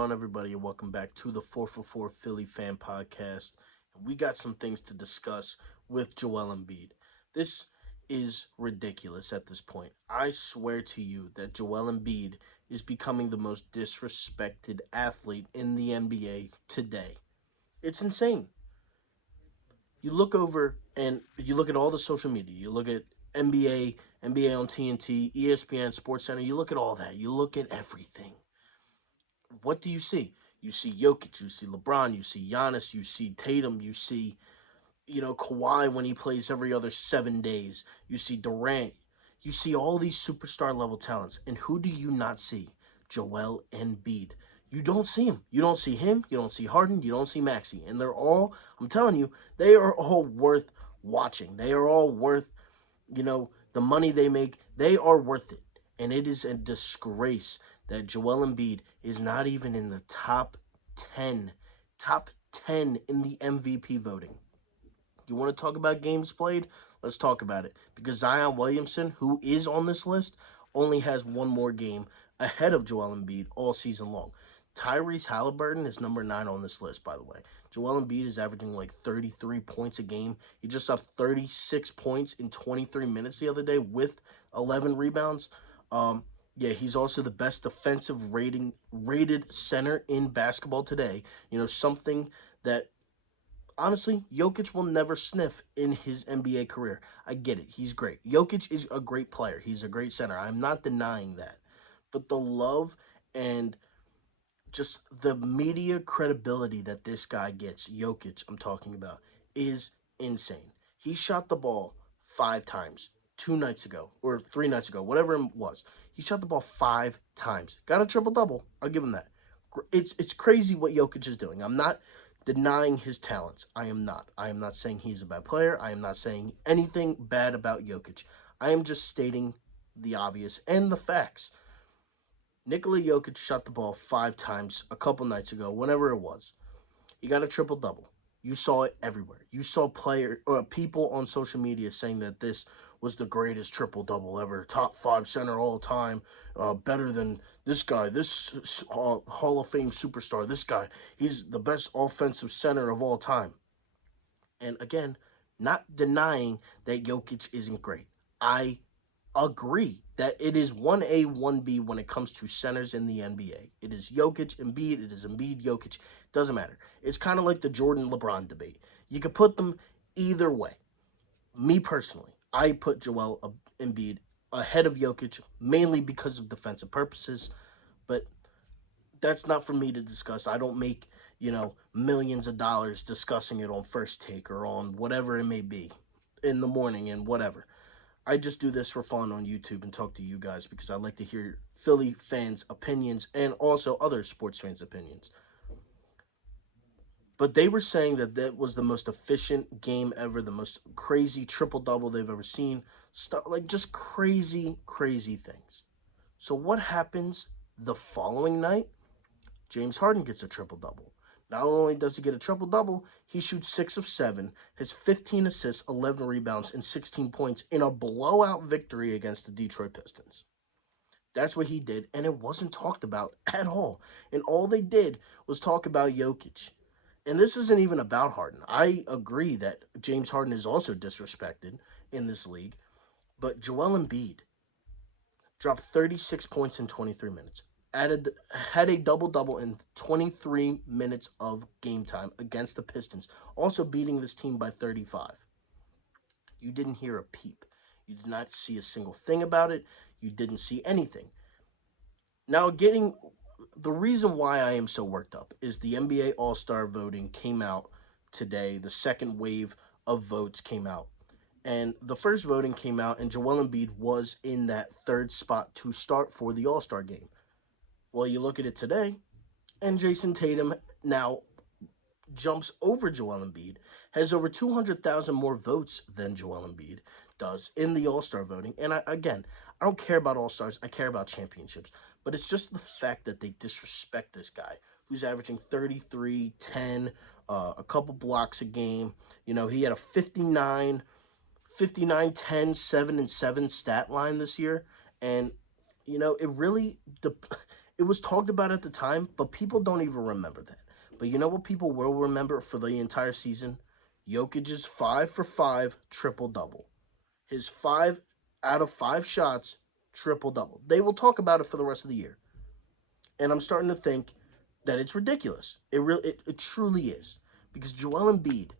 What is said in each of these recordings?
on, everybody, and welcome back to the 4 for 4 Philly Fan Podcast. And we got some things to discuss with Joel Embiid. This is ridiculous at this point. I swear to you that Joel Embiid is becoming the most disrespected athlete in the NBA today. It's insane. You look over and you look at all the social media. You look at NBA on TNT, ESPN, SportsCenter. You look at all that. You look at everything. What do you see? You see Jokic, you see LeBron, you see Giannis, you see Tatum, you see, Kawhi when he plays every other 7 days. You see Durant. You see all these superstar level talents. And who do you not see? Joel Embiid. You don't see him. You don't see him. You don't see Harden. You don't see Maxey. And they're all, I'm telling you, they are all worth watching. They are all worth, the money they make. They are worth it. And it is a disgrace that Joel Embiid is not even in the ten, top 10 in the MVP voting. You want to talk about games played? Let's talk about it. Because Zion Williamson, who is on this list, only has one more game ahead of Joel Embiid all season long. Tyrese Halliburton is number 9 on this list, by the way. Joel Embiid is averaging like 33 points a game. He just had 36 points in 23 minutes the other day with 11 rebounds. Yeah, he's also the best defensive rated center in basketball today. Something that honestly, Jokic will never sniff in his NBA career. I get it. He's great. Jokic is a great player. He's a great center. I'm not denying that. But the love and just the media credibility that this guy gets, Jokic, I'm talking about, is insane. He shot the ball 5 times 2 nights ago or 3 nights ago, whatever it was. He shot the ball 5 times. Got a triple double. I'll give him that. It's crazy what Jokic is doing. I'm not denying his talents. I am not. I am not saying he's a bad player. I am not saying anything bad about Jokic. I am just stating the obvious and the facts. Nikola Jokic shot the ball 5 times a couple nights ago, whenever it was. He got a triple double. You saw it everywhere. You saw people on social media saying that this was the greatest triple double ever, top 5 center all time, better than this guy, this Hall of Fame superstar. This guy, he's the best offensive center of all time. And again, not denying that Jokic isn't great. I agree that it is 1A, 1B when it comes to centers in the NBA. It is Jokic, Embiid, it is Embiid, Jokic. Doesn't matter. It's kind of like the Jordan-LeBron debate. You could put them either way. Me personally, I put Joel Embiid ahead of Jokic mainly because of defensive purposes, but that's not for me to discuss. I don't make, millions of dollars discussing it on First Take or on whatever it may be in the morning and whatever. I just do this for fun on YouTube and talk to you guys because I like to hear Philly fans' opinions and also other sports fans' opinions. But they were saying that that was the most efficient game ever, the most crazy triple-double they've ever seen. Stuff like just crazy, crazy things. So what happens the following night? James Harden gets a triple-double. Not only does he get a triple-double, he shoots 6 of 7, has 15 assists, 11 rebounds, and 16 points in a blowout victory against the Detroit Pistons. That's what he did, and it wasn't talked about at all. And all they did was talk about Jokic. And this isn't even about Harden. I agree that James Harden is also disrespected in this league, but Joel Embiid dropped 36 points in 23 minutes. Had a double-double in 23 minutes of game time against the Pistons, also beating this team by 35. You didn't hear a peep. You did not see a single thing about it. You didn't see anything. Now, the reason why I am so worked up is the NBA All-Star voting came out today. The second wave of votes came out. And the first voting came out, and Joel Embiid was in that third spot to start for the All-Star game. Well, you look at it today, and Jason Tatum now jumps over Joel Embiid, has over 200,000 more votes than Joel Embiid does in the All-Star voting. And I don't care about All-Stars. I care about championships. But it's just the fact that they disrespect this guy who's averaging 33, 10, a couple blocks a game. He had a 59, 10, 7, and 7 stat line this year. And, it It was talked about at the time, but people don't even remember that. But you know what people will remember for the entire season? Jokic's 5 for 5 triple double. His 5 out of 5 shots triple double. They will talk about it for the rest of the year. And I'm starting to think that it's ridiculous. It truly is. Because Joel Embiid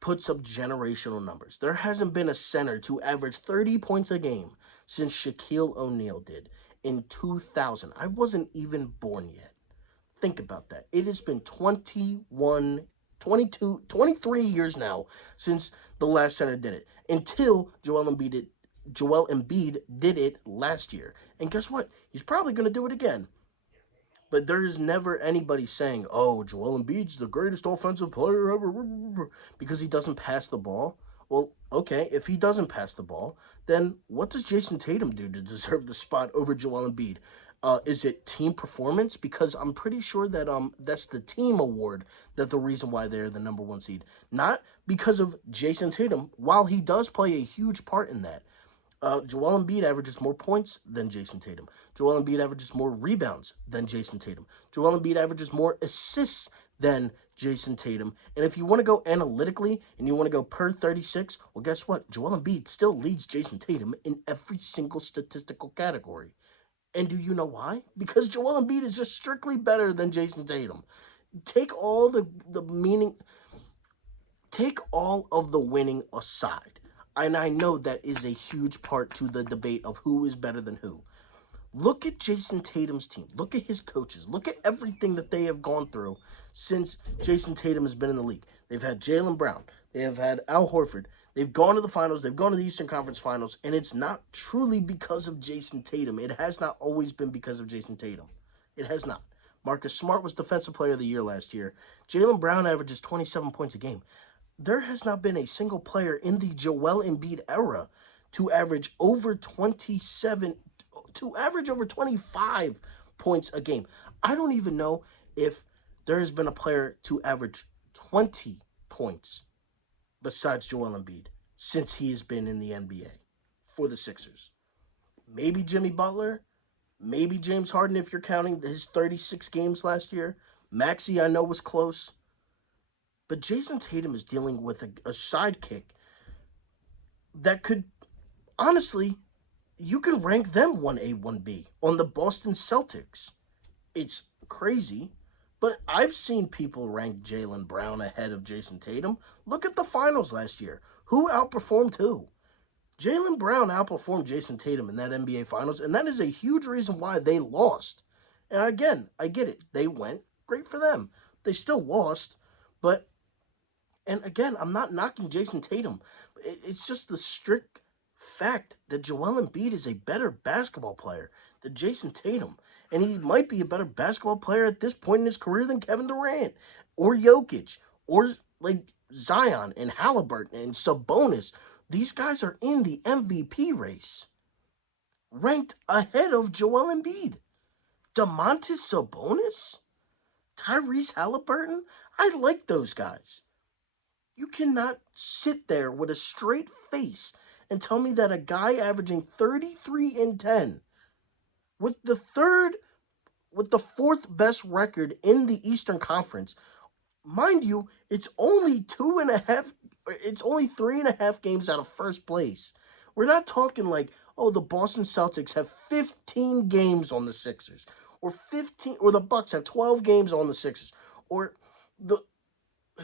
puts up generational numbers. There hasn't been a center to average 30 points a game since Shaquille O'Neal did in 2000. I wasn't even born yet. Think about that. It has been 21, 22, 23 years now since the last center did it. Until Joel Embiid did it last year. And guess what? He's probably going to do it again. But there is never anybody saying, "Oh, Joel Embiid's the greatest offensive player ever," because he doesn't pass the ball. Well, okay, if he doesn't pass the ball, then what does Jason Tatum do to deserve the spot over Joel Embiid? Is it team performance? Because I'm pretty sure that that's the team award, that the reason why they're the number one seed, not because of Jason Tatum. While he does play a huge part in that, Joel Embiid averages more points than Jason Tatum. Joel Embiid averages more rebounds than Jason Tatum. Joel Embiid averages more assists than Jason Tatum. And if you want to go analytically and you want to go per 36, well, guess what? Joel Embiid still leads Jason Tatum in every single statistical category. And do you know why? Because Joel Embiid is just strictly better than Jason Tatum. Take all the meaning, take all of the winning aside. And I know that is a huge part to the debate of who is better than who. Look at Jason Tatum's team. Look at his coaches. Look at everything that they have gone through since Jason Tatum has been in the league. They've had Jaylen Brown. They have had Al Horford. They've gone to the finals. They've gone to the Eastern Conference Finals. And it's not truly because of Jason Tatum. It has not always been because of Jason Tatum. It has not. Marcus Smart was Defensive Player of the Year last year. Jaylen Brown averages 27 points a game. There has not been a single player in the Joel Embiid era to average over 27, to average over 25 points a game. I don't even know if there has been a player to average 20 points besides Joel Embiid since he has been in the NBA for the Sixers. Maybe Jimmy Butler, maybe James Harden if you're counting his 36 games last year. Maxey, I know, was close. But Jason Tatum is dealing with a sidekick that could, honestly, you can rank them 1A, 1B on the Boston Celtics. It's crazy, but I've seen people rank Jaylen Brown ahead of Jason Tatum. Look at the finals last year. Who outperformed who? Jaylen Brown outperformed Jason Tatum in that NBA Finals, and that is a huge reason why they lost. And again, I get it. They went. Great for them. They still lost, but and again, I'm not knocking Jason Tatum. It's just the strict fact that Joel Embiid is a better basketball player than Jason Tatum. And he might be a better basketball player at this point in his career than Kevin Durant or Jokic or like Zion and Halliburton and Sabonis. These guys are in the MVP race, ranked ahead of Joel Embiid. Domantas Sabonis? Tyrese Halliburton? I like those guys. You cannot sit there with a straight face and tell me that a guy averaging 33 and 10 with the fourth best record in the Eastern Conference, mind you, it's only 3.5 games out of first place. We're not talking like, oh, the Boston Celtics have 15 games on the Sixers, or 15, or the Bucks have 12 games on the Sixers, or the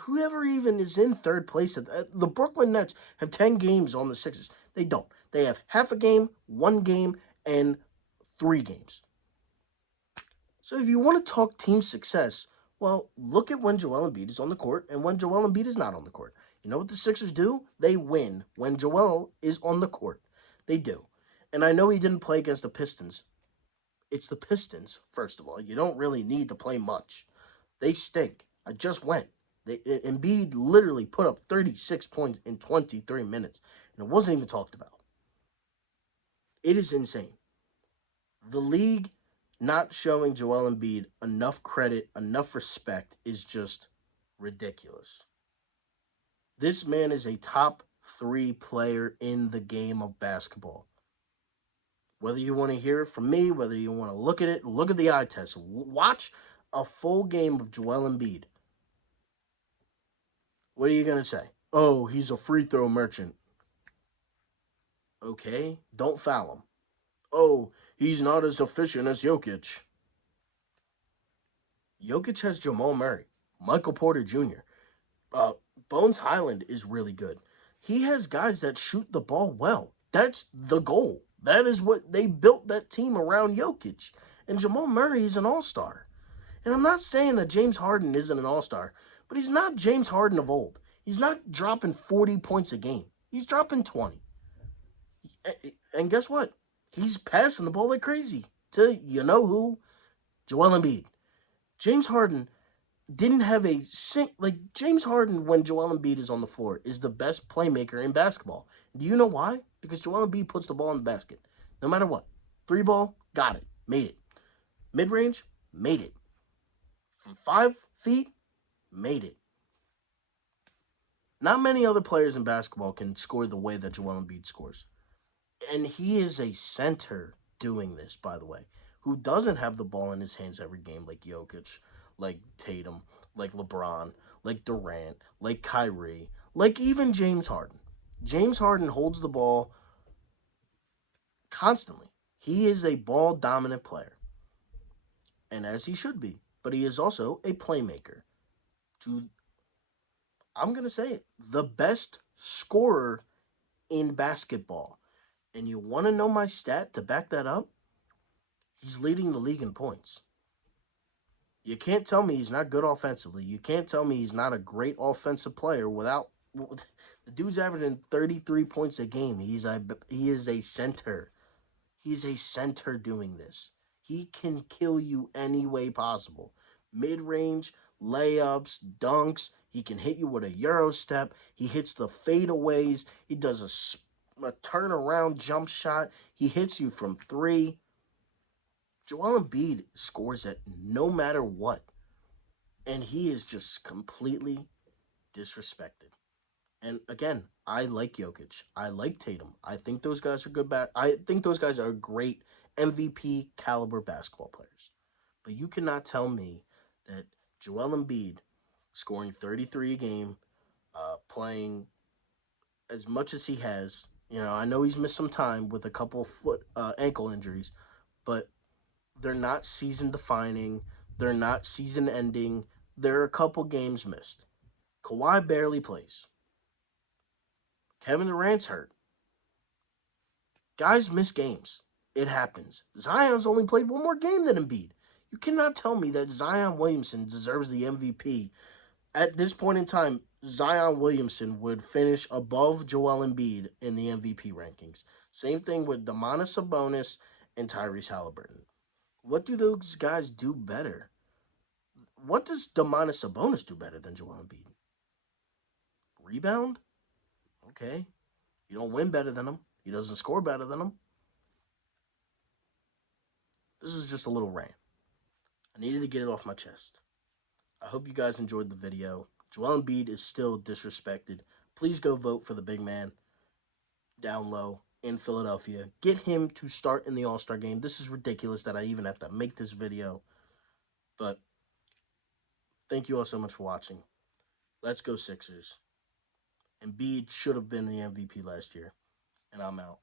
whoever even is in third place. The Brooklyn Nets have 10 games on the Sixers. They don't. They have half a game, 1 game, and 3 games. So if you want to talk team success, well, look at when Joel Embiid is on the court and when Joel Embiid is not on the court. You know what the Sixers do? They win when Joel is on the court. They do. And I know he didn't play against the Pistons. It's the Pistons, first of all. You don't really need to play much. They stink. I just went. Embiid literally put up 36 points in 23 minutes, and it wasn't even talked about. It is insane. The league not showing Joel Embiid enough credit, enough respect is just ridiculous. This man is a top 3 player in the game of basketball. Whether you want to hear it from me, whether you want to look at it, look at the eye test. Watch a full game of Joel Embiid. What are you going to say? Oh, he's a free throw merchant. Okay, don't foul him. Oh, he's not as efficient as Jokic. Jokic has Jamal Murray, Michael Porter Jr. Uh, Bones Highland is really good. He has guys that shoot the ball well. That's the goal. That is what they built that team around Jokic. And Jamal Murray is an all star. And I'm not saying that James Harden isn't an all star, but he's not James Harden of old. He's not dropping 40 points a game, he's dropping 20. And guess what? He's passing the ball like crazy to you know who? Joel Embiid. James Harden didn't have a like James Harden when Joel Embiid is on the floor is the best playmaker in basketball. Do you know why? Because Joel Embiid puts the ball in the basket, no matter what. Three ball, got it, made it. Mid range, made it. From 5 feet, made it. Not many other players in basketball can score the way that Joel Embiid scores, and he is a center doing this. By the way, who doesn't have the ball in his hands every game like Jokic, like Tatum, like LeBron, like Durant, like Kyrie, like even James Harden. James Harden holds the ball constantly. He is a ball dominant player, and as he should be, but he is also a playmaker. To I'm going to say it, the best scorer in basketball. And you want to know my stat to back that up? He's leading the league in points. You can't tell me he's not good offensively. You can't tell me he's not a great offensive player without the dude's averaging 33 points a game. He is a center. He's a center doing this. He can kill you any way possible. Mid-range, layups, dunks. He can hit you with a Euro step. He hits the fadeaways. He does a turnaround jump shot. He hits you from three. Joel Embiid scores it no matter what. And he is just completely disrespected. And again, I like Jokic. I like Tatum. I think those guys are good. I think those guys are great MVP caliber basketball players. But you cannot tell me that Joel Embiid scoring 33 a game, playing as much as he has. You know, I know he's missed some time with a couple foot ankle injuries, but they're not season defining. They're not season ending. There are a couple games missed. Kawhi barely plays. Kevin Durant's hurt. Guys miss games. It happens. Zion's only played one more game than Embiid. You cannot tell me that Zion Williamson deserves the MVP. At this point in time, Zion Williamson would finish above Joel Embiid in the MVP rankings. Same thing with Domantas Sabonis and Tyrese Halliburton. What do those guys do better? What does Domantas Sabonis do better than Joel Embiid? Rebound? Okay. You don't win better than him. He doesn't score better than him. This is just a little rant. I needed to get it off my chest. I hope you guys enjoyed the video. Joel Embiid is still disrespected. Please go vote for the big man down low in Philadelphia. Get him to start in the All-Star game. This is ridiculous that I even have to make this video. But thank you all so much for watching. Let's go Sixers. Embiid should have been the MVP last year. And I'm out.